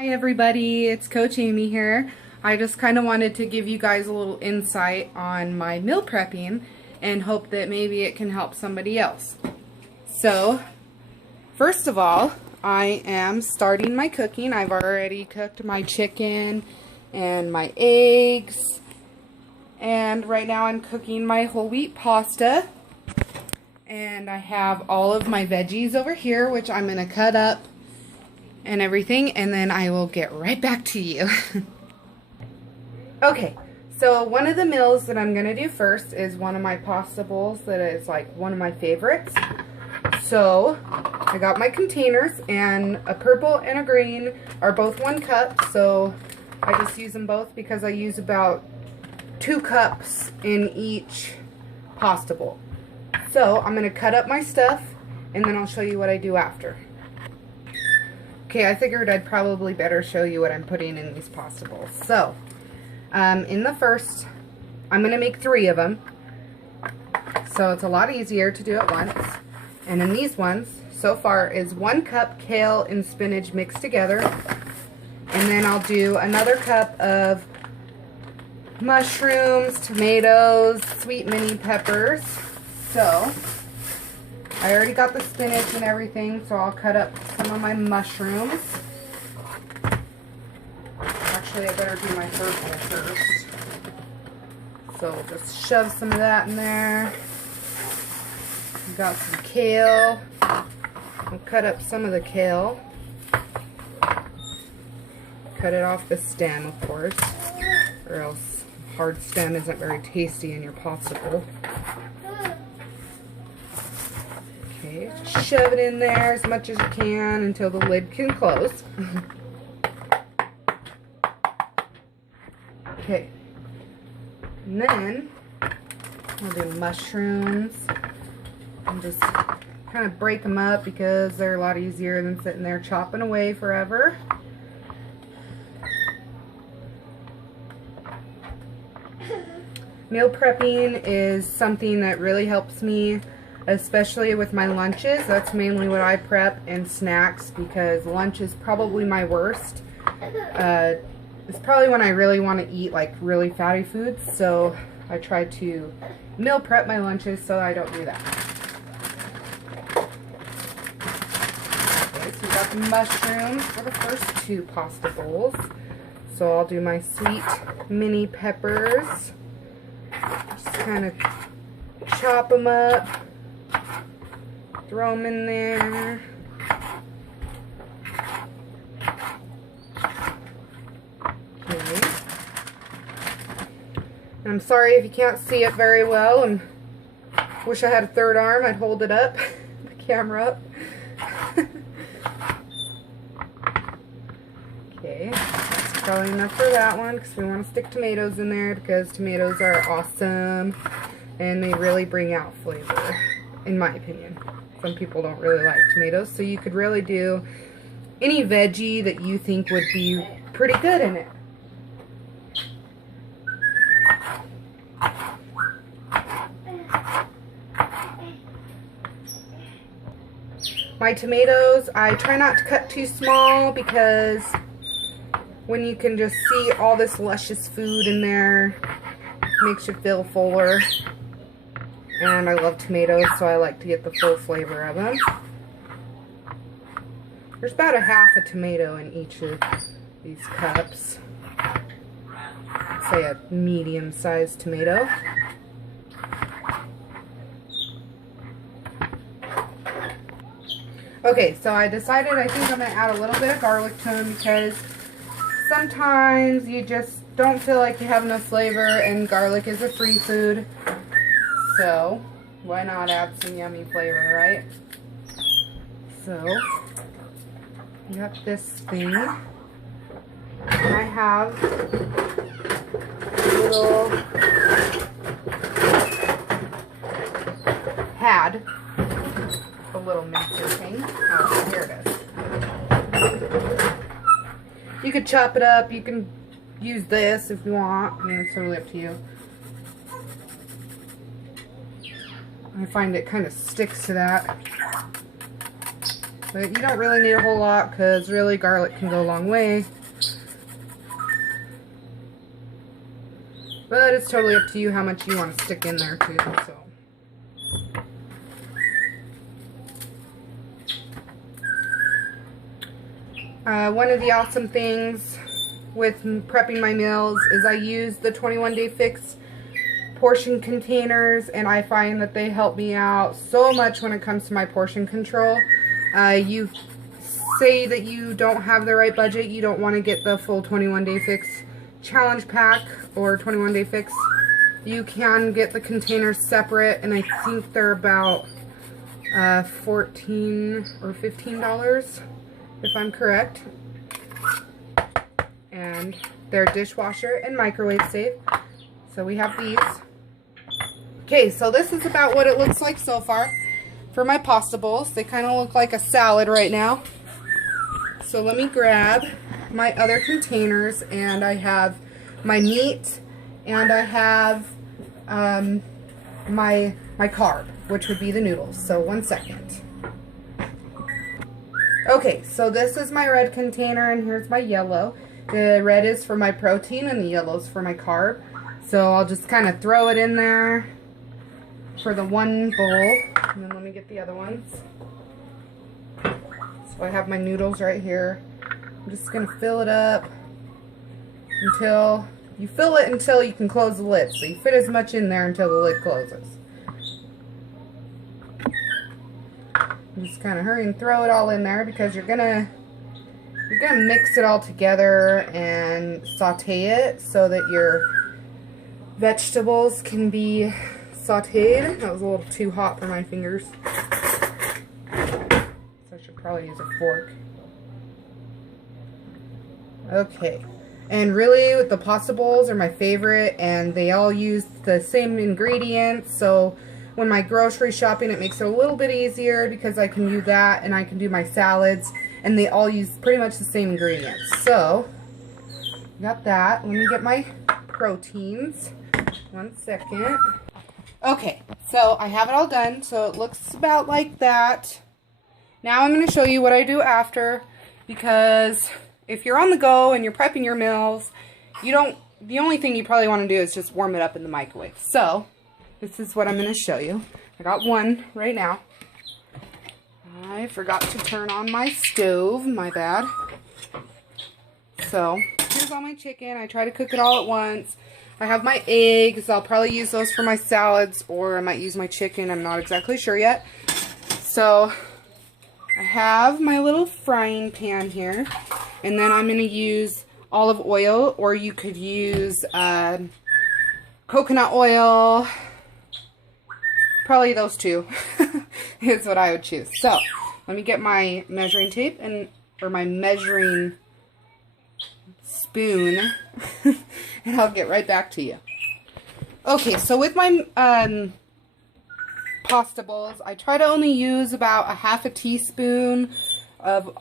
Hi everybody, it's Coach Amy here. I just kind of wanted to give you guys a little insight on my meal prepping and hope that maybe it can help somebody else. So, first of all, I am starting my cooking. I've already cooked my chicken and my eggs, and right now I'm cooking my whole wheat pasta. And I have all of my veggies over here, which I'm going to cut up and everything, and then I will get right back to you. Okay, so one of the meals that I'm going to do first is one of my pasta bowls that is like one of my favorites. So I got my containers, and a purple and a green are both 1 cup, so I just use them both because I use about 2 cups in each pasta bowl. So I'm going to cut up my stuff, and then I'll show you what I do after. Okay, I figured I'd probably better show you what I'm putting in these pasta bowls. So, in the first, I'm going to make 3 of them. So it's a lot easier to do at once. And in these ones, so far, is 1 cup kale and spinach mixed together. And then I'll do another cup of mushrooms, tomatoes, sweet mini peppers. So, I already got the spinach and everything, so I'll cut up some of my mushrooms. Actually, I better do my purple first. So, just shove some of that in there. Got some kale. I'll cut up some of the kale. Cut it off the stem, of course, or else hard stem isn't very tasty in your pasta bowl. Okay, just shove it in there as much as you can until the lid can close. Okay, and then I'll do mushrooms and just kind of break them up because they're a lot easier than sitting there chopping away forever. Meal prepping is something that really helps me, especially with my lunches. That's mainly what I prep, and snacks, because lunch is probably my worst. It's probably when I really want to eat like really fatty foods, so I try to meal prep my lunches so I don't do that. Okay, so we got the mushrooms for the first 2 pasta bowls. So I'll do my sweet mini peppers. Just kind of chop them up. Throw them in there. Okay. And I'm sorry if you can't see it very well, and wish I had a 3rd arm. I'd hold it up, the camera up. Okay, that's probably enough for that one because we want to stick tomatoes in there because tomatoes are awesome and they really bring out flavor, in my opinion. Some people don't really like tomatoes, so you could really do any veggie that you think would be pretty good in it. My tomatoes, I try not to cut too small because when you can just see all this luscious food in there, it makes you feel fuller. And I love tomatoes, so I like to get the full flavor of them. There's about a half a tomato in each of these cups. Say a medium-sized tomato. Okay, so I decided I think I'm going to add a little bit of garlic to them because sometimes you just don't feel like you have enough flavor, and garlic is a free food. So, why not add some yummy flavor, right? So, I got this thing. And I have a little pad, a little mixer thing. Oh, here it is. You could chop it up. You can use this if you want. I mean, it's totally up to you. I find it kind of sticks to that. But you don't really need a whole lot because really garlic can go a long way. But it's totally up to you how much you want to stick in there too. So. One of the awesome things with prepping my meals is I use the 21 Day Fix portion containers, and I find that they help me out so much when it comes to my portion control. You say that you don't have the right budget, you don't want to get the full 21 Day Fix challenge pack or 21 Day Fix. You can get the containers separate, and I think they're about $14 or $15 if I'm correct. And they're dishwasher and microwave safe. So we have these. Okay, so this is about what it looks like so far for my pasta bowls. They kind of look like a salad right now. So let me grab my other containers, and I have my meat, and I have my carb, which would be the noodles. So 1 second. Okay, so this is my red container, and here's my yellow. The red is for my protein, and the yellow is for my carb. So I'll just kind of throw it in there for the one bowl, and then let me get the other ones. So I have my noodles right here. I'm just going to fill it up until you fill it until you can close the lid. So you fit as much in there until the lid closes. Just kind of hurry and throw it all in there because you're gonna mix it all together and saute it so that your vegetables can be sauteed. That was a little too hot for my fingers, so I should probably use a fork. Okay, and really the pasta bowls are my favorite, and they all use the same ingredients, so when my grocery shopping, it makes it a little bit easier because I can do that and I can do my salads, and they all use pretty much the same ingredients. So, got that. Let me get my proteins. 1 second. Okay, so I have it all done, so it looks about like that. Now I'm going to show you what I do after, because if you're on the go and you're prepping your meals, the only thing you probably want to do is just warm it up in the microwave. So, this is what I'm going to show you. I got one right now. I forgot to turn on my stove. My bad. So, here's all my chicken. I try to cook it all at once. I have my eggs. I'll probably use those for my salads, or I might use my chicken. I'm not exactly sure yet. So, I have my little frying pan here. And then I'm going to use olive oil, or you could use coconut oil. Probably those two is what I would choose. So, let me get my measuring tape or my measuring spoon, and I'll get right back to you. Okay, so with my pasta bowls, I try to only use about a half a teaspoon of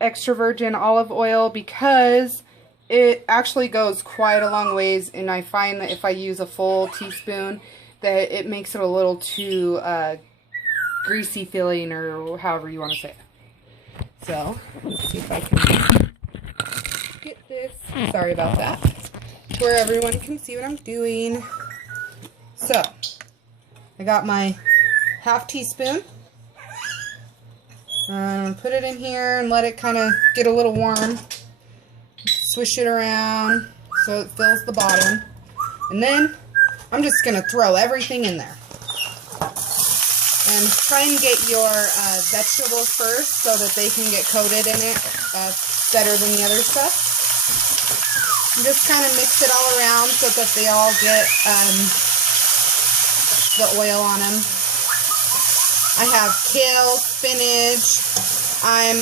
extra virgin olive oil because it actually goes quite a long ways, and I find that if I use a full teaspoon, that it makes it a little too greasy feeling, or however you want to say it. So, let's see if I can get this, sorry about that, where everyone can see what I'm doing. So, I got my half teaspoon. I'm going to put it in here and let it kind of get a little warm. Swish it around so it fills the bottom. And then I'm just going to throw everything in there. And try and get your vegetables first so that they can get coated in it better than the other stuff. And just kind of mix it all around so that they all get the oil on them. I have kale, spinach. I'm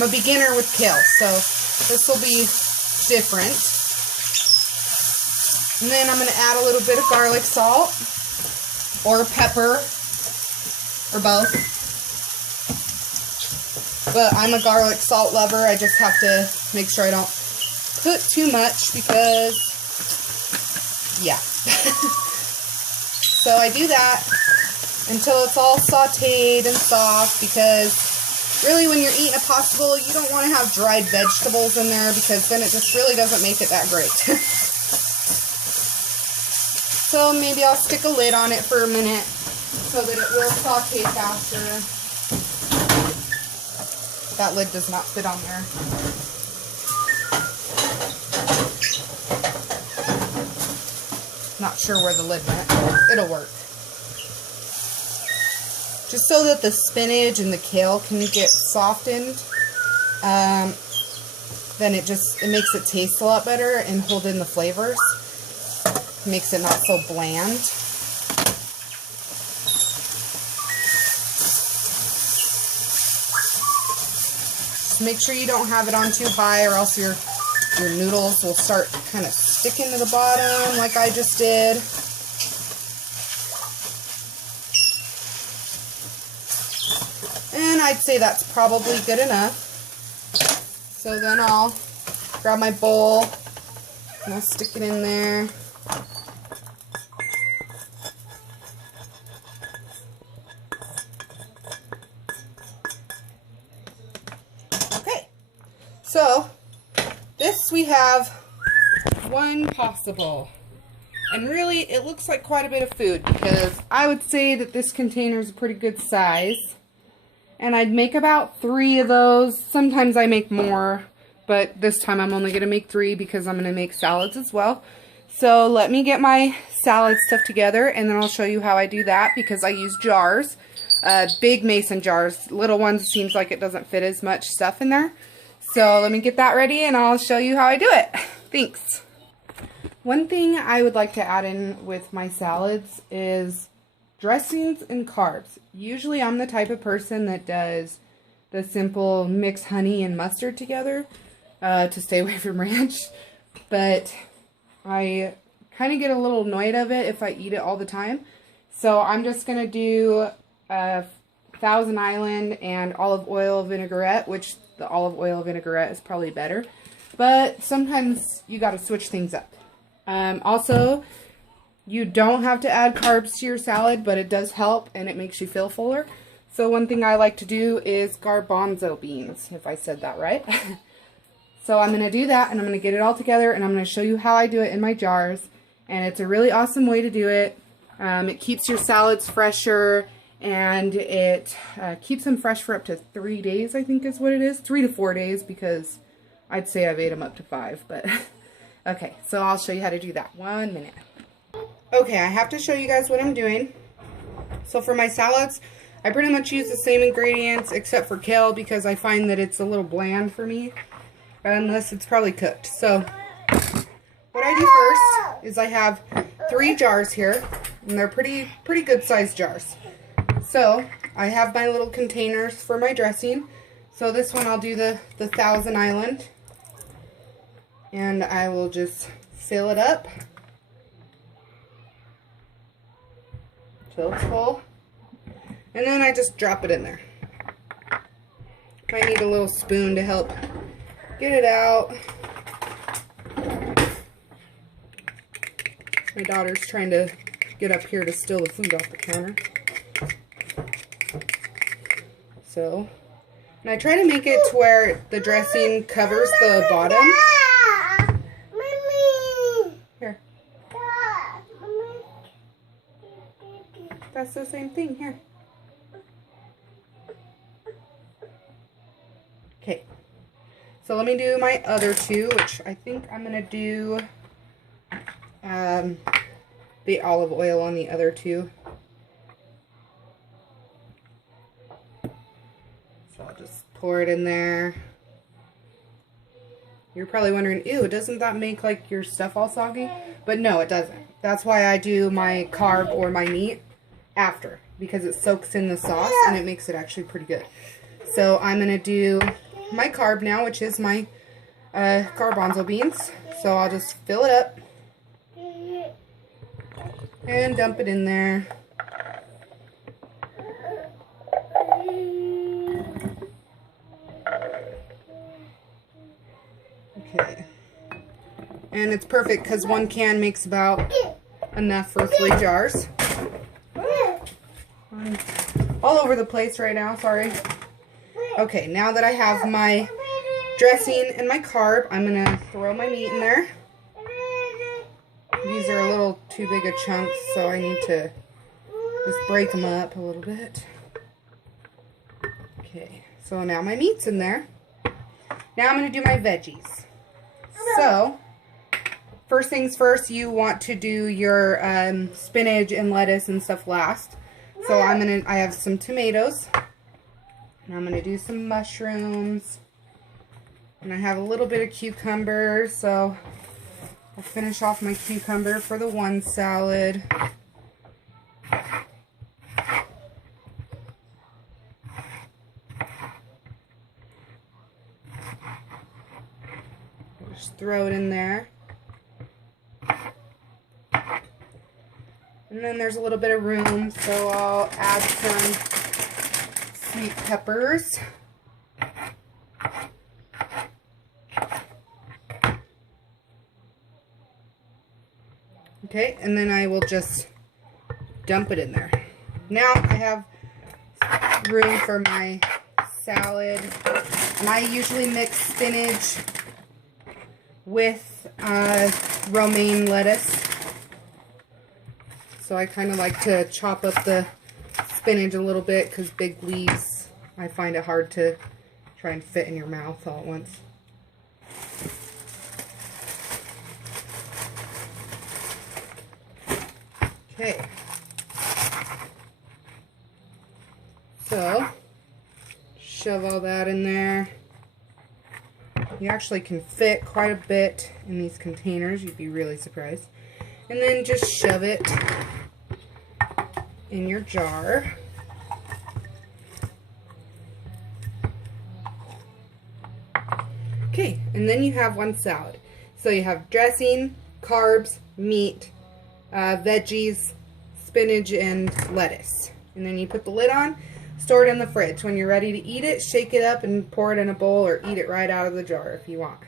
a beginner with kale, so this will be different. And then I'm going to add a little bit of garlic salt, or pepper, or both. But I'm a garlic salt lover. I just have to make sure I don't put too much because, yeah. So I do that. until it's all sauteed and soft, because really when you're eating a pasta bowl, you don't want to have dried vegetables in there, because then it just really doesn't make it that great. So maybe I'll stick a lid on it for a minute so that it will saute faster. That lid does not fit on there. Not sure where the lid went, but it'll work. Just so that the spinach and the kale can get softened, then it makes it taste a lot better and hold in the flavors. Makes it not so bland. Just make sure you don't have it on too high, or else your noodles will start kind of sticking to the bottom like I just did. And I'd say that's probably good enough. So then I'll grab my bowl and I'll stick it in there. Okay, so this we have one pasta bowl. And really, it looks like quite a bit of food, because I would say that this container is a pretty good size. And I'd make about 3 of those. Sometimes I make more, but this time I'm only going to make 3 because I'm going to make salads as well. So let me get my salad stuff together, and then I'll show you how I do that, because I use jars. Big mason jars. Little ones, seems like it doesn't fit as much stuff in there. So let me get that ready, and I'll show you how I do it. Thanks. One thing I would like to add in with my salads is dressings and carbs. Usually I'm the type of person that does the simple mix honey and mustard together to stay away from ranch. But I kind of get a little annoyed of it if I eat it all the time. So I'm just going to do Thousand Island and olive oil vinaigrette, which the olive oil vinaigrette is probably better. But sometimes you got to switch things up. Also, you don't have to add carbs to your salad, but it does help and it makes you feel fuller. So one thing I like to do is garbanzo beans, if I said that right. So I'm going to do that, and I'm going to get it all together, and I'm going to show you how I do it in my jars. And it's a really awesome way to do it. It keeps your salads fresher, and it keeps them fresh for up to 3 days, I think is what it is. 3 to 4 days, because I'd say I've ate them up to 5, but okay, so I'll show you how to do that. 1 minute. Okay, I have to show you guys what I'm doing. So for my salads, I pretty much use the same ingredients except for kale, because I find that it's a little bland for me, unless it's probably cooked. So what I do first is I have 3 jars here, and they're pretty good sized jars. So I have my little containers for my dressing. So this one I'll do the Thousand Island, and I will just fill it up till it's full, and then I just drop it in there. Might need a little spoon to help get it out. My daughter's trying to get up here to steal the food off the counter. So, and I try to make it to where the dressing covers the bottom. Here. That's the same thing here. Okay. So let me do my other 2, which I think I'm going to do the olive oil on the other 2. So I'll just pour it in there. You're probably wondering, ew, doesn't that make like your stuff all soggy? But no, it doesn't. That's why I do my carb or my meat after, because it soaks in the sauce and it makes it actually pretty good. So I'm going to do my carb now, which is my garbanzo beans. So I'll just fill it up and dump it in there. Okay. And it's perfect because 1 can makes about enough for 3 jars. all over the place right now, sorry. Okay, now that I have my dressing and my carb, I'm going to throw my meat in there. These are a little too big a chunks, so I need to just break them up a little bit. Okay, so now my meat's in there. Now I'm going to do my veggies. So, first things first, you want to do your spinach and lettuce and stuff last. So I have some tomatoes, and I'm going to do some mushrooms, and I have a little bit of cucumber, so I'll finish off my cucumber for the one salad. Just throw it in there. And then there's a little bit of room, so I'll add some sweet peppers. Okay, and then I will just dump it in there. Now I have room for my salad, and I usually mix spinach with romaine lettuce. So I kind of like to chop up the spinach a little bit because big leaves, I find it hard to try and fit in your mouth all at once. Okay. So, shove all that in there. You actually can fit quite a bit in these containers. You'd be really surprised. And then just shove it in your jar. Okay, and then you have one salad. So you have dressing, carbs, meat, veggies, spinach, and lettuce. And then you put the lid on, store it in the fridge. When you're ready to eat it, shake it up and pour it in a bowl, or eat it right out of the jar if you want.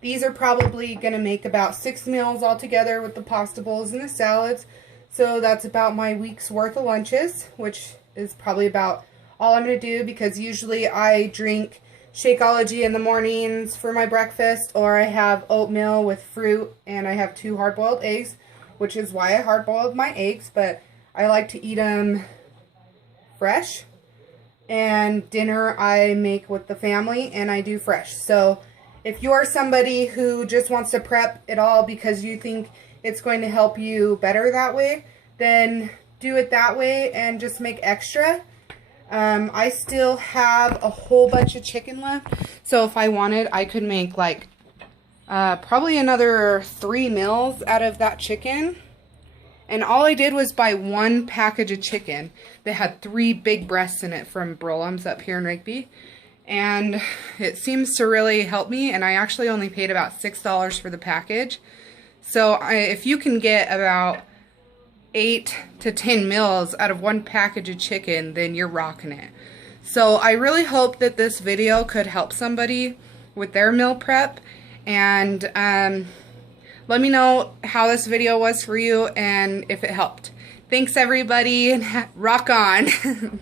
These are probably going to make about 6 meals altogether with the pasta bowls and the salads. So that's about my week's worth of lunches, which is probably about all I'm going to do, because usually I drink Shakeology in the mornings for my breakfast, or I have oatmeal with fruit, and I have 2 hard-boiled eggs, which is why I hard-boiled my eggs, but I like to eat them fresh. And dinner I make with the family, and I do fresh. So if you're somebody who just wants to prep it all because you think it's going to help you better that way, then do it that way and just make extra. I still have a whole bunch of chicken left, so if I wanted, I could make like probably another 3 meals out of that chicken. And all I did was buy 1 package of chicken that had 3 big breasts in it from Brolum's up here in Rigby. And it seems to really help me, and I actually only paid about $6 for the package. So if you can get about 8 to 10 meals out of 1 package of chicken, then you're rocking it. So I really hope that this video could help somebody with their meal prep, and let me know how this video was for you and if it helped. Thanks everybody, and rock on.